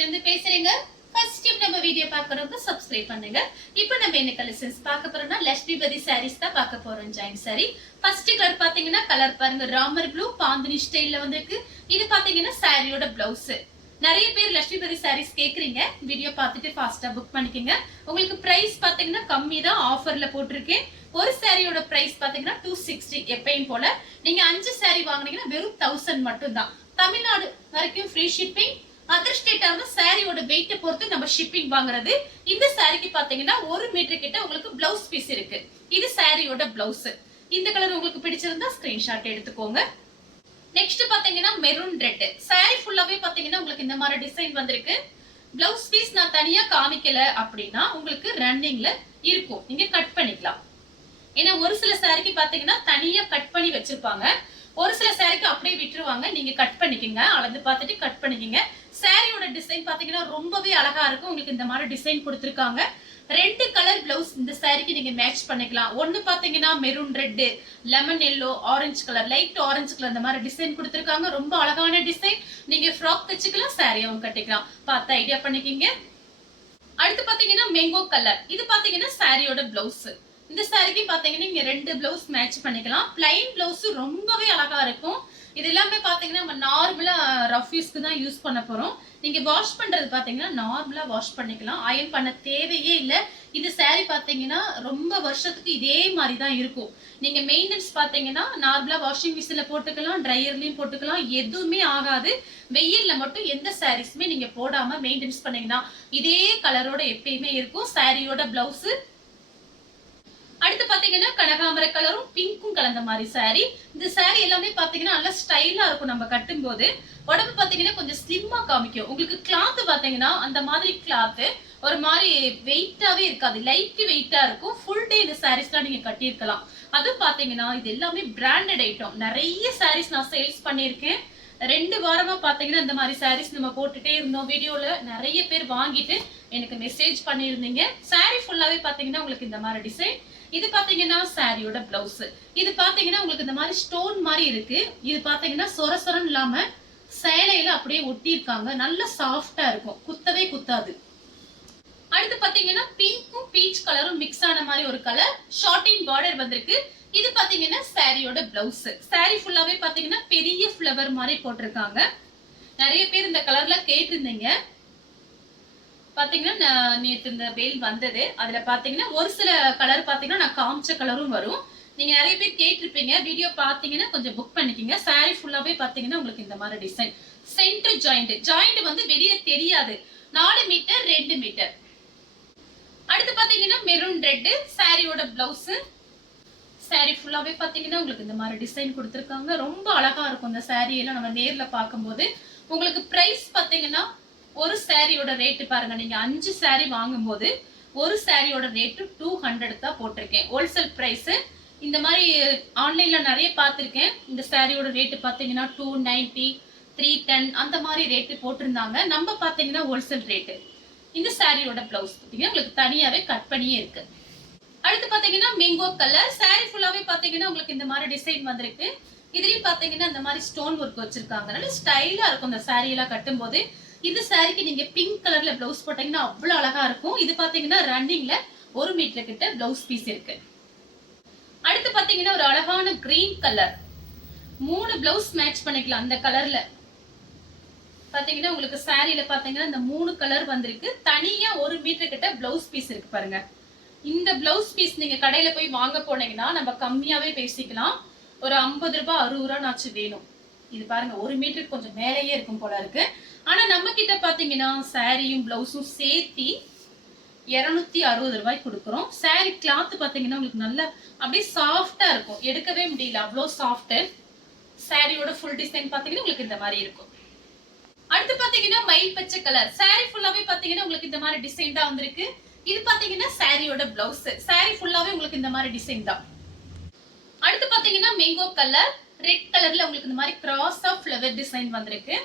ல இருந்து பேசுறீங்க. ஃபர்ஸ்ட் டைம் நம்ம வீடியோ பார்க்கறவங்க சப்ஸ்கிரைப் பண்ணுங்க. இப்போ நம்ம என்ன கலெக்ஷன்ஸ் பார்க்க போறோம்னா லட்சுமிபதி சாரீஸ் தான் பார்க்க போறோம். ஜாயின் சாரி ஃபர்ஸ்ட் கலர் பாத்தீங்கன்னா கலர் பாருங்க, ராமர் ப்ளூ பாந்தினி ஸ்டைல்ல வந்திருக்கு. இது பாத்தீங்கன்னா சாரியோட பிளவுஸ். நிறைய பேர் லட்சுமிபதி சாரீஸ் கேக்குறீங்க. வீடியோ பார்த்துட்டு ஃபாஸ்டா புக் பண்ணிக்கங்க. உங்களுக்கு பிரைஸ் பாத்தீங்கன்னா கம்மி தான், ஆஃபர்ல போட்டிருக்கேன். ஒரு சாரியோட பிரைஸ் பாத்தீங்கன்னா 260. எப்பயும் போல நீங்க 5 சாரி வாங்குனீங்கன்னா வெறும் 1000 மட்டும் தான். தமிழ்நாடு வரைக்கும் ஃப்ரீ ஷிப்பிங். அதர் ஸ்டேட்டா இருந்தா சாரியோட வெயிட்ட பொறுத்து நம்ம ஷிப்பிங் வாங்குறது. இந்த சாரிக்கு பாத்தீங்கன்னா 1 மீட்டர் கிட்ட உங்களுக்கு பிளவுஸ் பீஸ் இருக்கு. இது சாரியோட பிளவுஸ். இந்த கலர் உங்களுக்கு பிடிச்சிருந்தா ஸ்கிரீன்ஷாட் எடுத்துக்கோங்க. நெக்ஸ்ட் பாத்தீங்கன்னா மெரூன் ரெட். சாரி ஃபுல்லாவே பாத்தீங்கன்னா உங்களுக்கு இந்த மாதிரி டிசைன் வந்திருக்கு. பிளவுஸ் பீஸ் நான் தனியா காமிக்கல அப்படின்னா உங்களுக்கு ரன்னிங்ல இருக்கும், நீங்க கட் பண்ணிக்கலாம். ஏன்னா ஒரு சில சாரிக்கு பாத்தீங்கன்னா தனியா கட் பண்ணி வச்சிருப்பாங்க, ஒரு சில சாரிக்கு அப்படியே விட்டுருவாங்க. நீங்க கட் பண்ணிக்கங்க, அளந்து பார்த்துட்டு கட் பண்ணிக்கங்க. சாரியோட டிசைன் பாத்தீங்கன்னா ரொம்பவே அழகா இருக்கும். உங்களுக்கு இந்த மாதிரி டிசைன் கொடுத்திருக்காங்க. 2 கலர் பிளவுஸ் இந்த சாரிக்கு நீங்க மேட்ச் பண்ணிக்கலாம். ஒன்னு பாத்தீங்கன்னா maroon red, lemon yellow, orange colour, light orange colour இந்த மாதிரி டிசைன் கொடுத்திருக்காங்க. ரொம்ப அழகான டிசைன். நீங்க ஃப்ராக் தச்சுக்கலாம், சாரியாவும் கட்டிக்கலாம். பார்த்து ஐடியா பண்ணிக்கிங்க. அடுத்து பாத்தீங்கன்னா மேங்கோ கலர். இது பாத்தீங்கன்னா சாரியோட பிளவுஸ். இந்த சாரிக்கு பாத்தீங்கன்னா நீங்க 2 பிளவுஸ் மேட்ச் பண்ணிக்கலாம். பிளைன் பிளவுஸ் ரொம்பவே அழகா இருக்கும். இது எல்லாமே பாத்தீங்கன்னா நம்ம நார்மலா ரஃப் யூஸ்க்கு தான் யூஸ் பண்ண போறோம். நீங்க வாஷ் பண்றது பாத்தீங்கன்னா நார்மலா வாஷ் பண்ணிக்கலாம், அயன் பண்ண தேவையே இல்ல. இது சாரி பாத்தீங்கன்னா ரொம்ப வருஷத்துக்கு இதே மாதிரி தான் இருக்கும். நீங்க மெயின்டெனன்ஸ் பாத்தீங்கன்னா நார்மலா வாஷிங் மிஷின்ல போட்டுக்கலாம், ட்ரையர்லயும் போட்டுக்கலாம், எதுவுமே ஆகாது. வெயில்ல மட்டும் எந்த சாரீஸுமே நீங்க போடாம மெயின்டெனன்ஸ் பண்ணீங்கன்னா இதே கலரோட எப்பயுமே இருக்கும். சாரியோட பிளவுஸ். அடுத்து பாத்தீங்கன்னா கனகாமர கலரும் பிங்க்கும் கலந்த மாதிரி சாரி. இந்த சாரி எல்லாமே பாத்தீங்கன்னா நல்லா ஸ்டைலா இருக்கும். நம்ம கட்டும் போது உடம்பு பாத்தீங்கன்னா கொஞ்சம் ஸ்லிம்மா காமிக்கும். உங்களுக்கு கிளாத் பாத்தீங்கன்னா அந்த மாதிரி கிளாத் ஒரு மாதிரி வெயிட்டாவே இருக்காது, லைட் வெயிட்டா இருக்கும். ஃபுல் டே இந்த சாரீஸ் எல்லாம் நீங்க கட்டியிருக்கலாம். அதுவும் பாத்தீங்கன்னா இது எல்லாமே பிராண்டட் ஐட்டம். நிறைய சாரீஸ் நான் சேல்ஸ் பண்ணியிருக்கேன். 2 வாரமா பாத்தீங்கன்னா இந்த மாதிரி சாரீஸ் நம்ம போட்டுட்டே இருந்தோம். வீடியோல நிறைய பேர் வாங்கிட்டு எனக்கு மெசேஜ் பண்ணியிருந்தீங்க. சாரி ஃபுல்லாவே பாத்தீங்கன்னா உங்களுக்கு இந்த மாதிரி டிசைன். இது பாத்தீங்கன்னா சாரியோட பிளவுஸ். இது பாத்தீங்கன்னா உங்களுக்கு இந்த மாதிரி ஸ்டோன் மாதிரி இருக்கு. இது பாத்தீங்கன்னா சொர சொரன்னு இல்லாம சேலையில அப்படியே ஒட்டி இருக்காங்க. நல்ல சாஃப்டா இருக்கும், குத்தவே குத்தாது. அடுத்து பாத்தீங்கன்னா பிங்க்கும் பீச் கலரும் மிக்ஸ் ஆன மாதிரி ஒரு கலர். ஷார்ட்டின் பார்டர் வந்திருக்கு. இது பாத்தீங்கன்னா சாரியோட பிளவுஸ். சாரி ஃபுல்லாவே பாத்தீங்கன்னா பெரிய ஃப்ளவர் மாதிரி போட்டிருக்காங்க. நிறைய பேர் இந்த கலர்ல கேட்டிருந்தீங்க. பாத்தீங்கன்னா நேத்து இந்த வெயில் வந்தது. அதுல பாத்தீங்கன்னா ஒரு சில கலர் பாத்தீங்கன்னா நான் காமிச்ச கலரும் வரும். நீங்க நிறைய பேர் கேட்டிருப்பீங்க. வீடியோ பாத்தீங்கன்னா கொஞ்சம் புக் பண்ணிக்கங்க. சாரி ஃபுல்லாவே பாத்தீங்கன்னா உங்களுக்கு இந்த மாதிரி டிசைன். சென்டர் ஜாயிண்ட் வந்து வெளியே தெரியாது. 4 மீட்டர் 2 மீட்டர். அடுத்து பாத்தீங்கன்னா மெரூன் ரெட். சாரியோட பிளவுஸ். சாரி ஃபுல்லாவே பாத்தீங்கன்னா உங்களுக்கு இந்த மாதிரி டிசைன் கொடுத்திருக்காங்க. ரொம்ப அழகா இருக்கும் இந்த சாரி எல்லாம் நம்ம நேர்ல பார்க்கும்போது. உங்களுக்கு பிரைஸ் பாத்தீங்கன்னா ஒரு சாரியோட ரேட் பாருங்க, நீங்க 5 சாரி வாங்கும்போது ஒரு சாரியோட ரேட் 200 தான் போட்டிருக்கேன். Wholesale price. இந்த மாதிரி ஆன்லைன்ல நிறைய பார்த்திருக்கேன். இந்த சாரியோட ரேட் பாத்தீங்கன்னா 290, 310 அந்த மாதிரி ரேட் போட்டிருந்தாங்க. நம்ம பாத்தீங்கன்னா ஹோல்சேல் ரேட். இந்த சாரியோட பிளவுஸ் பாத்தீங்கன்னா உங்களுக்கு தனியாவே கட் பண்ணியே இருக்கு. அடுத்து பாத்தீங்கன்னா மேங்கோ கலர். சாரி ஃபுல்லாவே பாத்தீங்கன்னா உங்களுக்கு இந்த மாதிரி டிசைன் வந்திருக்கு. இதுலயும் பாத்தீங்கன்னா இந்த மாதிரி ஸ்டோன் ஒர்க் வச்சிருக்காங்க. நல்ல ஸ்டைலா இருக்கும் இந்த சாரி எல்லாம் கட்டும் போது. இந்த சாரிக்கு நீங்க பிங்க் கலர்ல பிளவுஸ் போட்டீங்கன்னா அவ்வளவு அழகா இருக்கும். இது பாத்தீங்கன்னா ரன்னிங்ல 1 மீட்டர் கிட்ட பிளவுஸ் பீஸ் இருக்கு. அடுத்து பாத்தீங்கன்னா ஒரு அழகான கிரீன் கலர். 3 பிளவுஸ் மேட்ச் பண்ணிக்கலாம் அந்த கலர்ல. பாத்தீங்கன்னா உங்களுக்கு சாரியில பாத்தீங்கன்னா இந்த 3 கலர் வந்திருக்கு. தனியா 1 மீட்டர் கிட்ட பிளவுஸ் பீஸ் இருக்கு பாருங்க. இந்த பிளவுஸ் பீஸ் நீங்க கடையில போய் வாங்க போனீங்கன்னா நம்ம கம்மியாவே பேசிக்கலாம். ஒரு 50 ரூபாய் 60 ரூபாய் நாச்சு வேணும். இது பாருங்க 1 மீட்டருக்கு கொஞ்சம் மேலேயே இருக்கும் போல இருக்கு. ஆனா நம்ம கிட்ட பாத்தீங்கன்னா சாரியும் பிளவுஸும் சேர்த்தி 260 ரூபாய் கொடுக்குறோம். சாரி கிளாத் பாத்தீங்கன்னா உங்களுக்கு நல்ல அப்படியே சாஃப்டா இருக்கும், எடுக்கவே முடியல, அவ்வளவு சாஃப்ட். சாரியோட ஃபுல் டிசைன் பாத்தீங்கன்னா உங்களுக்கு இந்த மாதிரி இருக்கும். அடுத்து பாத்தீங்கன்னா மயில் பச்சை கலர். சாரி ஃபுல்லாவே பாத்தீங்கன்னா உங்களுக்கு இந்த மாதிரி டிசைன் தான் வந்திருக்கு. இது பாத்தீங்கன்னா சாரியோட பிளவுஸ். சாரி ஃபுல்லாவே உங்களுக்கு இந்த மாதிரி டிசைன் தான். அடுத்து பாத்தீங்கன்னா மேங்கோ கலர். ரெட் கலர்ல உங்களுக்கு இந்த மாதிரி கிராஸ் ஆஃப் ஃப்ளவர் டிசைன் வந்திருக்கு.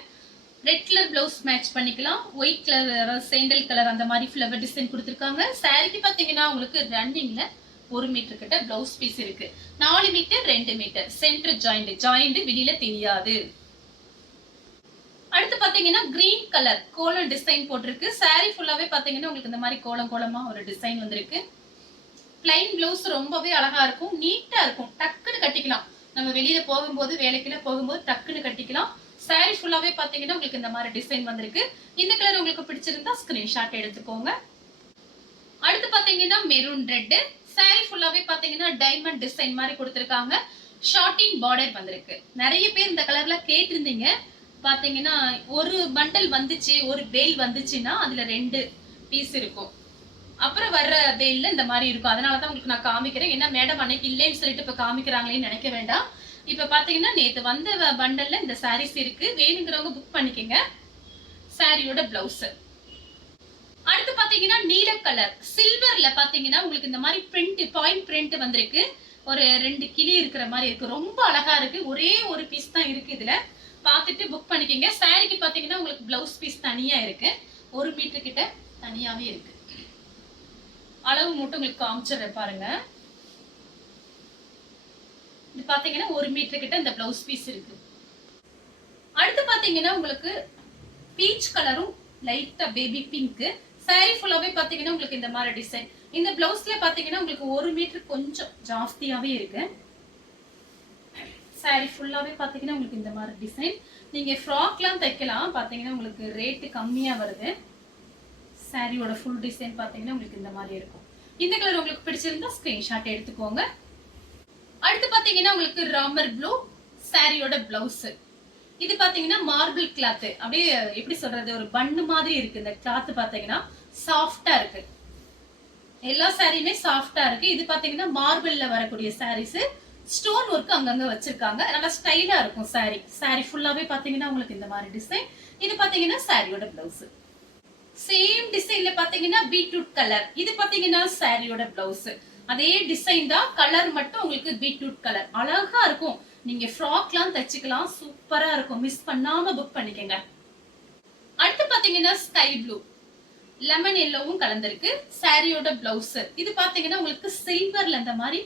ரெட் கலர் பிளவுஸ் மேட்ச் பண்ணிக்கலாம். ஒயிட் கலர் சேண்டல் கலர் அந்த மாதிரி ஃப்ளவர் டிசைன் கொடுத்திருக்காங்க. சாரிக்கு பாத்தீங்கன்னா உங்களுக்கு ரன்னிங்ல 1 மீட்டர் கிட்ட பிளவுஸ் பீஸ் இருக்கு. 4 மீட்டர் 2 மீட்டர். சென்டர் ஜாயிண்ட் வெளியில தெரியாது. அடுத்து பாத்தீங்கன்னா கிரீன் கலர் கோலம் டிசைன் போட்டிருக்கு. saree ஃபுல்லாவே பாத்தீங்கன்னா உங்களுக்கு இந்த மாதிரி கோலம் கோலமா ஒரு டிசைன் வந்திருக்கு. பிளைன் பிளவுஸ் ரொம்பவே அழகா இருக்கும், நீட்டா இருக்கும், டக்குன்னு கட்டிக்கலாம். நம்ம வெளியில போகும்போது வேலைக்குள்ள போகும்போது டக்குன்னு கட்டிக்கலாம். saree ஃபுல்லாவே பாத்தீங்கன்னா உங்களுக்கு இந்த மாதிரி டிசைன் வந்திருக்கு. இந்த கலர் உங்களுக்கு பிடிச்சிருந்தா ஸ்கிரீன்ஷாட் எடுத்துக்கோங்க. அடுத்து பாத்தீங்கன்னா மெரூன் ரெட். saree ஃபுல்லாவே பாத்தீங்கன்னா டைமண்ட் டிசைன் மாதிரி கொடுத்திருக்காங்க. ஷார்ட்டின் பார்டர் வந்திருக்கு. நிறைய பேர் இந்த கலர்ல கேட்டிருந்தீங்க. பாத்தீங்கன்னா ஒரு பண்டல் வந்துச்சு, ஒரு பேல் வந்துச்சுன்னா அதுல 2 பீஸ் இருக்கும். அப்புறம் வர்ற பேல்ல இந்த மாதிரி இருக்கும். அதனாலதான் உங்களுக்கு நான் காமிக்கிறேன். ஏன்னா மேடம் அன்னைக்கு இல்லைன்னு சொல்லிட்டு இப்ப காமிக்கிறாங்களேன்னு நினைக்க வேண்டாம். இப்ப பாத்தீங்கன்னா நேத்து வந்த பண்டல்ல இந்த சாரீஸ் இருக்கு. வேணுங்கிறவங்க புக் பண்ணிக்கங்க. சாரியோட பிளவுஸ். அடுத்து பாத்தீங்கன்னா நீல கலர் சில்வர்ல பாத்தீங்கன்னா உங்களுக்கு இந்த மாதிரி பிரிண்ட், பாயிண்ட் பிரிண்ட் வந்திருக்கு. ஒரு 2 கிளி இருக்கிற மாதிரி இருக்கு. ரொம்ப அழகா இருக்கு. ஒரே ஒரு பீஸ் தான் இருக்கு. இதுல பாத்துட்டு புக் பண்ணிக்கங்க. சாரிக்கு பாத்தீங்கன்னா உங்களுக்கு பிளவுஸ் பீஸ் தனியா இருக்கு. 1 மீட்டர் கிட்ட தனியாவே இருக்கு. அளவு மட்டும் உங்களுக்கு காமிச்சிடுறேன் பாருங்க. இது பாத்தீங்கன்னா 1 மீட்டர் கிட்ட இந்த பிளவுஸ் பீஸ் இருக்கு. அடுத்து பாத்தீங்கன்னா உங்களுக்கு பீச் கலரும் லைட்டா பேபி பிங்க். saree ஃபுல்லாவே பாத்தீங்கன்னா உங்களுக்கு இந்த மாதிரி டிசைன். இந்த பிளவுஸ்ல பாத்தீங்கன்னா உங்களுக்கு 1 மீட்டர் கொஞ்சம் ஜாஸ்தியாவே இருக்கு. saree ஃபுல்லாவே பாத்தீங்கன்னா உங்களுக்கு இந்த மாதிரி டிசைன். நீங்க ஃப்ராக்லாம் தைக்கலாம். பாத்தீங்கன்னா உங்களுக்கு ரேட் கம்மியா வருது. சாரியோட ஃபுல் டிசைன் பாத்தீங்கன்னா உங்களுக்கு இந்த மாதிரி இருக்கும். இந்த கலர் உங்களுக்கு பிடிச்சிருந்தா ஸ்கிரீன்ஷாட் எடுத்துக்கோங்க. அடுத்து பாத்தீங்கன்னா உங்களுக்கு ராமர் ப்ளூ சாரியோட பிளவுஸ். இது பாத்தீங்கன்னா மார்பிள் கிளாத். அப்படியே எப்படி சொல்றது, ஒரு பண்ணு மாதிரி இருக்கு. இந்த கிளாத் பாத்தீங்கன்னா சாஃப்டா இருக்கு. எல்லா சாரியுமே சாஃப்டா இருக்கு. இது பாத்தீங்கன்னா மார்பிள்ல வரக்கூடிய சாரீஸ். ஸ்டோன் ஒர்க் அங்கங்க வச்சிருக்காங்க. நல்லா ஸ்டைலா இருக்கும் சாரி. சாரி ஃபுல்லாவே பாத்தீங்கன்னா உங்களுக்கு இந்த மாதிரி டிசைன். இது பாத்தீங்கன்னா சாரியோட பிளவுஸ். சேம் டிசைன்ல பாத்தீங்கன்னா பீட்ரூட் கலர். இது பாத்தீங்கன்னா சாரியோட பிளவுஸ். அதே டிசைன் தான், கலர் மட்டும் உங்களுக்கு பீட்ரூட் கலர். அழகா இருக்கும். நீங்க ஃப்ராக்லாம் தச்சுக்கலாம். சூப்பரா இருக்கும். மிஸ் பண்ணாம புக் பண்ணிக்கங்க. அடுத்து பாத்தீங்கன்னா ஸ்கை ப்ளூ லெமன் எல்லோவும் கலந்திருக்கு. சாரியோட பிளவுஸ். இது பாத்தீங்கன்னா உங்களுக்கு சில்வர்ல இந்த மாதிரி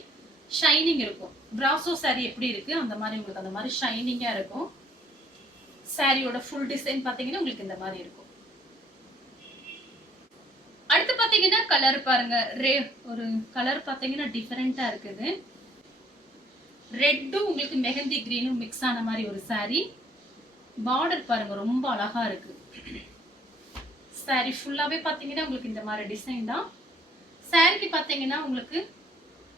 ஷைனிங் இருக்கும். பிராசோ சாரி எப்படி இருக்கு அந்த மாதிரி உங்களுக்கு அந்த மாதிரி ஷைனிங்கா இருக்கும். சாரியோட ஃபுல் டிசைன் பாத்தீங்கன்னா உங்களுக்கு இந்த மாதிரி இருக்கும். அடுத்து பாத்தீங்கன்னா கலர் பாருங்க. ஒரு கலர் பாத்தீங்கன்னா டிஃபரெண்டா இருக்குது. ரெட்டும் உங்களுக்கு மெஹந்தி கிரீனும் மிக்ஸ் ஆன மாதிரி ஒரு சாரி. பார்டர் பாருங்க ரொம்ப அழகா இருக்கு. சாரி ஃபுல்லாவே பாத்தீங்கன்னா உங்களுக்கு இந்த மாதிரி டிசைன் தான். சாரிக்கு பாத்தீங்கன்னா உங்களுக்கு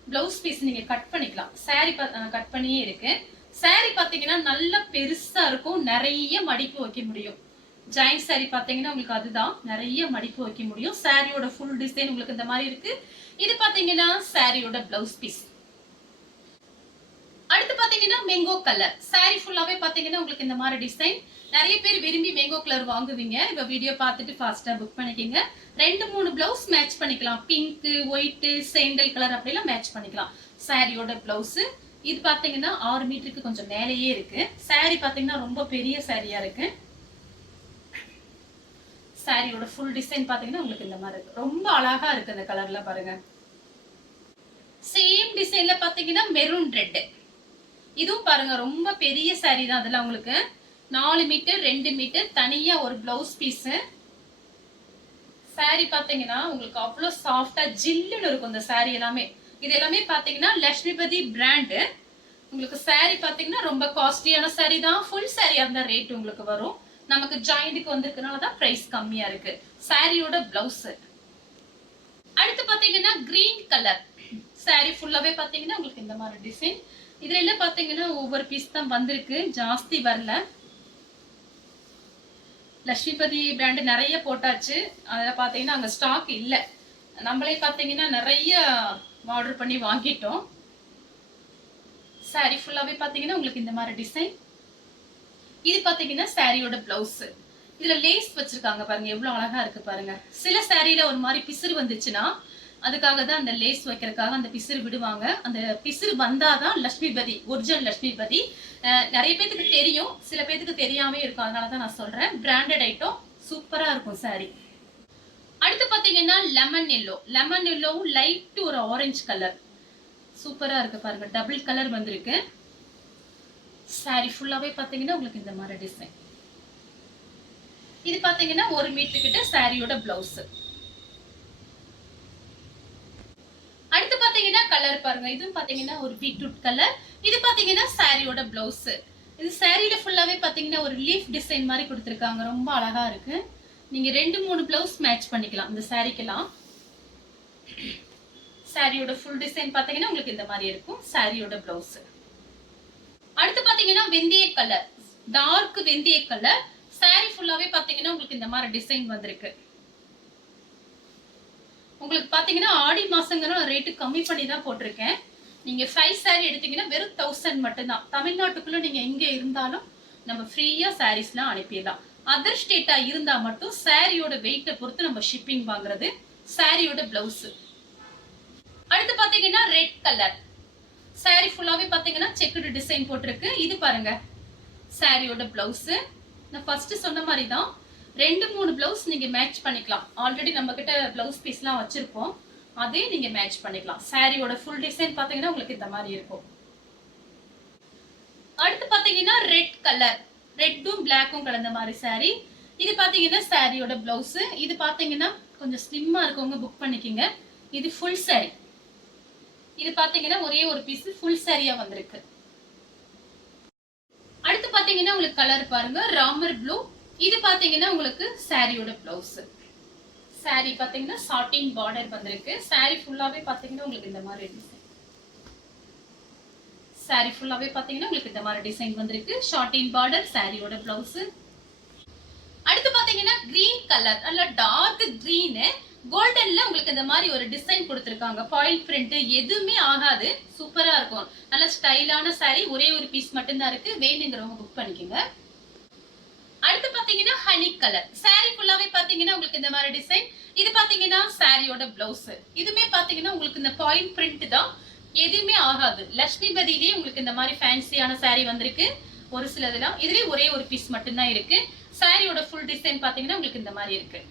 பிளவுஸ் பீஸ் நீங்க கட் பண்ணிக்கலாம். சாரி கட் பண்ணியே இருக்கு. சாரி பாத்தீங்கன்னா நல்ல பெருசா இருக்கும். நிறைய மடிப்பு வைக்க முடியும். ஜாயிண்ட் சாரி பாத்தீங்கன்னா உங்களுக்கு அதுதான், நிறைய மடிப்பு வைக்க முடியும். சாரியோட ஃபுல் டிசைன் உங்களுக்கு இந்த மாதிரி இருக்கு. இது பாத்தீங்கன்னா சாரியோட பிளவுஸ் பீஸ். அடுத்து பாத்தீங்கன்னா மேங்கோ கலர். சாரி ஃபுல்லாவே பாத்தீங்கன்னா உங்களுக்கு இந்த மாதிரி டிசைன். நிறைய பேர் விரும்பி மேங்கோ கலர் வாங்குவீங்க. இப்ப வீடியோ பார்த்துட்டு ஃபாஸ்டா புக் பண்ணிக்கங்க. 2-3 பிளவுஸ் மேட்ச் பண்ணிக்கலாம். பிங்க், ஒயிட், சேண்டல் கலர் அப்படிலாம் மேட்ச் பண்ணிக்கலாம். சாரியோட பிளவுஸ். இது பாத்தீங்கன்னா 6 மீட்டருக்கு கொஞ்சம் மேலேயே இருக்கு. சாரி பாத்தீங்கன்னா ரொம்ப பெரிய சாரியா இருக்கு. சாரியோட ஃபுல் டிசைன் பாத்தீங்கன்னா உங்களுக்கு இந்த மாதிரி இருக்கு. ரொம்ப அழகா இருக்கு இந்த கலர்ல பாருங்க. சேம் டிசைன்ல பாத்தீங்கன்னா மெரூன் ரெட். இதுவும் பாருங்க ரொம்ப பெரிய சாரி தான். அதெல்லாம் உங்களுக்கு 4 மீட்டர் 2 மீட்டர் தனியா ஒரு பிளவுஸ் பீஸ். சாரி பாத்தீங்கன்னா உங்களுக்கு அவ்வளவு சாஃப்டா ஜில்லுன்னு இருக்கும் இந்த சாரி எல்லாமே. இது எல்லாமே பாத்தீங்கன்னா லட்சுமிபதி பிராண்ட். உங்களுக்கு சாரி பாத்தீங்கன்னா ரொம்ப காஸ்ட்லியான சாரி தான். ஃபுல் சாரி அந்த ரேட் உங்களுக்கு வரும். நமக்கு ஜாயிண்ட்க்கு வந்திருக்கனாலதான் பிரைஸ் கம்மியா இருக்கு. சாரியோட பிளவுஸ். அடுத்து பாத்தீங்கன்னா கிரீன் கலர். சாரி ஃபுல்லாவே பாத்தீங்கன்னா உங்களுக்கு இந்த மாதிரி டிசைன். இதுல எல்லாம் பாத்தீங்கன்னா ஒவ்வொரு பீஸ் தான் வந்திருக்கு, ஜாஸ்தி வரல. லட்சுமிபதி பிராண்ட் நிறைய போட்டாச்சு. அதில் பாத்தீங்கன்னா அங்க ஸ்டாக் இல்ல. நம்மளே பாத்தீங்கன்னா நிறைய ஆர்டர் பண்ணி வாங்கிட்டோம். சாரி ஃபுல்லாவே பாத்தீங்கன்னா உங்களுக்கு இந்த மாதிரி டிசைன். இது பாத்தீங்கன்னா சாரியோட பிளவுஸ். இதுல லேஸ் வச்சிருக்காங்க பாருங்க, எவ்வளவு அழகா இருக்கு பாருங்க. சில சாரியில ஒரு மாதிரி பிசுறு வந்துச்சுன்னா அதுக்காக தான் அந்த லேஸ் வைக்கிறதுக்காக அந்த பிசுறு விடுவாங்க. அந்த பிசுறு வந்தாதான் லட்சுமிபதி, ஒரிஜினல் லட்சுமிபதி. நிறைய பேத்துக்கு தெரியும், சில பேத்துக்கு தெரியாம இருக்கும். அதனாலதான் நான் சொல்றேன். பிராண்டட் ஐட்டம், சூப்பரா இருக்கும் சாரி. அடுத்து பாத்தீங்கன்னா லெமன் எல்லோ. லெமன் எல்லோவும் லைட் ஒரு ஆரஞ்சு கலர். சூப்பரா இருக்கு பாருங்க. டபுள் கலர் வந்திருக்கு. சாரி ஃபுல்லாவே பாத்தீங்கன்னா உங்களுக்கு இந்த மாதிரி டிசைன். இது பாத்தீங்கன்னா 1 மீட்டர் கிட்ட சாரியோட பிளவுஸ். அடுத்து பாத்தீங்கன்னா கலர் பாருங்க. இதுவும் பாத்தீங்கன்னா ஒரு பீட்ரூட் கலர். இது பாத்தீங்கன்னா சாரியோட பிளவுஸ். இது சாரியில ஃபுல்லாவே பாத்தீங்கன்னா ஒரு லீஃப் டிசைன் மாதிரி கொடுத்திருக்காங்க. ரொம்ப அழகா இருக்கு. நீங்க 2-3 பிளவுஸ் மேட்ச் பண்ணிக்கலாம் இந்த சாரிக்கெல்லாம். சாரியோட ஃபுல் டிசைன் பாத்தீங்கன்னா உங்களுக்கு இந்த மாதிரி இருக்கும். சாரியோட பிளவுஸ். அடுத்து பாத்தீங்கன்னா வெந்தய கலர், டார்க் வெந்தய கலர். சாரி ஃபுல்லாவே பாத்தீங்கன்னா உங்களுக்கு இந்த மாதிரி டிசைன் வந்திருக்கு. உங்களுக்கு பாத்தீங்கன்னா ஆடி மாசங்கற ரேட் கம்மி பண்ணி தான் போட்டிருக்கேன். நீங்க 5 சாரி எடுத்தீங்கன்னா வெறும் 1000 மட்டும் தான். தமிழ்நாட்டுக்குள்ள நீங்க எங்க இருந்தாலும் நம்ம ஃப்ரீயா சாரீஸ்லாம் அனுப்பிடலாம். அதர் ஸ்டேட்டா இருந்தா மட்டும் சாரியோட வெயிட்ட பொறுத்து நம்ம ஷிப்பிங் வாங்குறது. சாரியோட பிளவுஸ். அடுத்து பாத்தீங்கன்னா ரெட் கலர். சாரி ஃபுல்லாவே பாத்தீங்கன்னா செக்குடு டிசைன் போட்டிருக்கு. இது பாருங்க சாரியோட பிளவுஸ். நான் ஃபர்ஸ்ட் சொன்ன மாதிரி தான் 2-3 பிளவுஸ் நீங்க மேட்ச் பண்ணிக்கலாம். ஆல்ரெடி நம்ம கிட்ட பிளவுஸ் பீஸ்லாம் வச்சிருப்போம். அதே நீங்க மேட்ச் பண்ணிக்கலாம். சாரியோட ஃபுல் டிசைன் பாத்தீங்கன்னா உங்களுக்கு இந்த மாதிரி இருக்கும். அடுத்து பாத்தீங்கன்னா ரெட் கலர், ரெட்டும் பிளாக்கும் கலந்த மாதிரி சாரி. இது பாத்தீங்கன்னா சாரியோட பிளவுஸ். இது பாத்தீங்கன்னா கொஞ்சம் ஸ்லிம்மா இருக்கவங்க புக் பண்ணிக்கங்க. இது ஃபுல் சாரி. இது பாத்தீங்கன்னா ஒரே ஒரு பீஸ் ஃபுல் சாரியா வந்திருக்கு. அடுத்து பாத்தீங்கன்னா உங்களுக்கு கலர் பாருங்க ராமர் ப்ளூ. இது பாத்தீங்கன்னா உங்களுக்கு சாரியோட பிளவுஸ். சாரி பாத்தீங்கன்னா சாட்டின் பார்டர் வந்திருக்கு. சாரி ஃபுல்லாவே பாத்தீங்கன்னா உங்களுக்கு இந்த மாதிரி டிசைன். சாரி ஃபுல்லாவே பாத்தீங்கன்னா உங்களுக்கு இந்த மாதிரி டிசைன் வந்திருக்கு. ஷார்ட்டின் பார்டர், சாரியோட பிளவுஸ். அடுத்து பாத்தீங்கன்னா கிரீன் கலர், நல்ல டார்க் கிரீன். கோல்டன்ல உங்களுக்கு இந்த மாதிரி ஒரு டிசைன் கொடுத்திருக்காங்க. ஃபாயில் பிரிண்ட் எதுவுமே ஆகாது. சூப்பரா இருக்கும். நல்ல ஸ்டைலான சாரி. ஒரே ஒரு பீஸ் மட்டும் தான் இருக்கு. வேணுங்கிறவங்க புக் பண்ணிக்கோங்க. அடுத்து பாத்தீங்கன்னா ஹனி கலர். சாரி ஃபுல்லாவே பாத்தீங்கன்னா உங்களுக்கு இந்த மாதிரி டிசைன். இது பாத்தீங்கன்னா சாரியோட பிளவுஸ். இதுமே பாத்தீங்கன்னா உங்களுக்கு இந்த ஃபாயில் பிரிண்ட் தான். எதுவுமே ஆகாது. லட்சுமிபதியிலேயே உங்களுக்கு இந்த மாதிரி ஃபேன்சியான சாரி வந்திருக்கு. ஒரு சிலதெல்லாம் இதுலயே ஒரே ஒரு பீஸ் மட்டும் தான் இருக்கு. சாரியோட ஃபுல் டிசைன் பாத்தீங்கன்னா உங்களுக்கு இந்த மாதிரி இருக்கு.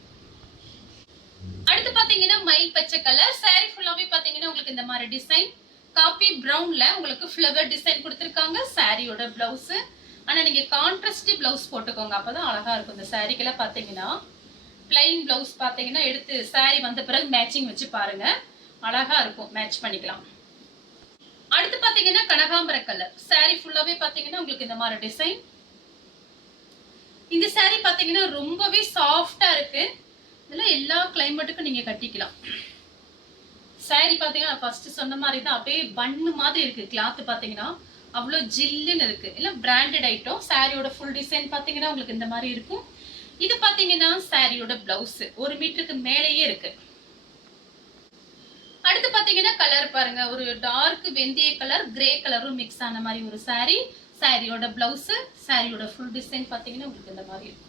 அடுத்து பாத்தீங்கன்னா மயில் பச்சை கலர். சாரி ஃபுல்லாவே பாத்தீங்கன்னா உங்களுக்கு இந்த மாதிரி டிசைன். காபி பிரவுன்ல உங்களுக்கு ஃப்ளவர் டிசைன் கொடுத்திருக்காங்க. சாரியோட பிளவுஸ். ஆனா நீங்க கான்ட்ராஸ்ட் பிளவுஸ் போட்டுக்கோங்க. அப்பதான் அழகா இருக்கும். இந்த சாரிக்கெல்லாம் பாத்தீங்கன்னா பிளைன் பிளவுஸ் பாத்தீங்கன்னா எடுத்து சாரி வந்த பிறகு மேட்சிங் வச்சு பாருங்க. அழகா இருக்கும். மேட்ச் பண்ணிக்கலாம். அடுத்து பாத்தீங்கன்னா கனகாம்பர கலர். சாரி ஃபுல்லாவே பாத்தீங்கன்னா உங்களுக்கு இந்த மாதிரி டிசைன். இந்த சாரி பாத்தீங்கன்னா ரொம்பவே சாஃப்டா இருக்கு. இதெல்லாம் எல்லா கிளைமேட்டுக்கும் நீங்க கட்டிக்கலாம். சாரி பாத்தீங்கன்னா ஃபர்ஸ்ட் சொன்ன மாதிரி தான் அப்படியே பண்ணு மாதிரி இருக்கு. கிளாத் பாத்தீங்கன்னா அவ்வளவு ஜில்லுன்னு இருக்கு. எல்லாம் பிராண்டட் ஐட்டம். சாரியோட ஃபுல் டிசைன் பாத்தீங்கன்னா உங்களுக்கு இந்த மாதிரி இருக்கும். இது பாத்தீங்கன்னா சாரியோட பிளவுஸ். 1 மீட்டருக்கு மேலேயே இருக்கு. அடுத்து பாத்தீங்கன்னா கலர் பாருங்க. ஒரு டார்க் வெந்தய கலர், கிரே கலரும் மிக்ஸ் ஆன மாதிரி ஒரு சாரி. சாரியோட பிளவுஸ். சாரியோட ஃபுல் டிசைன் பாத்தீங்கன்னா உங்களுக்கு இந்த மாதிரி இருக்கும்.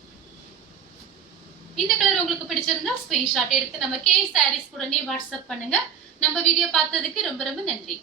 இந்த கலர் உங்களுக்கு பிடிச்சிருந்தா ஸ்கிரீன்ஷாட் எடுத்து நம்ம கே சாரீஸ் உடனே வாட்ஸ்அப் பண்ணுங்க. நம்ம வீடியோ பார்த்ததுக்கு ரொம்ப ரொம்ப நன்றி.